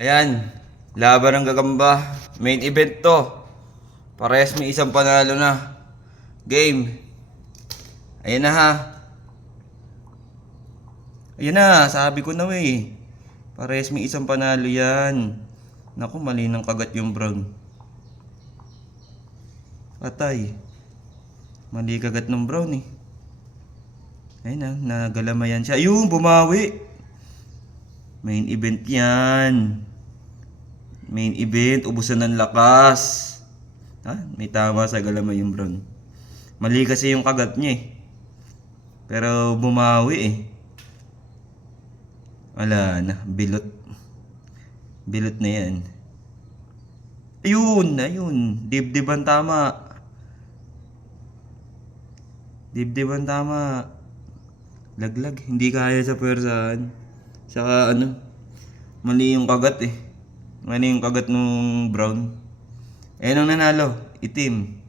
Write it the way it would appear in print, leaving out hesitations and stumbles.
Ayan, laban ng gagamba. Main event to. Parehas may isang panalo na. Game. Ayan na ha. Ayan na, sabi ko na Parehas may isang panalo yan. Naku, mali ng kagat yung brown. Patay. Mali kagat ng brown Ayun na, nagalamayan siya. Ayun, bumawi. Main event yan. Main event, ubusan ng lakas. May tama sa galamay yung brown. Mali kasi yung kagat niya Pero bumawi Wala na, bilot. Bilot na yan. Ayun. Dibdiban tama. Dibdiban tama. Laglag, hindi kaya sa pwersahan. Saka mali yung kagat Mali yung kagat nung brown. Ayun ang nanalo, itim.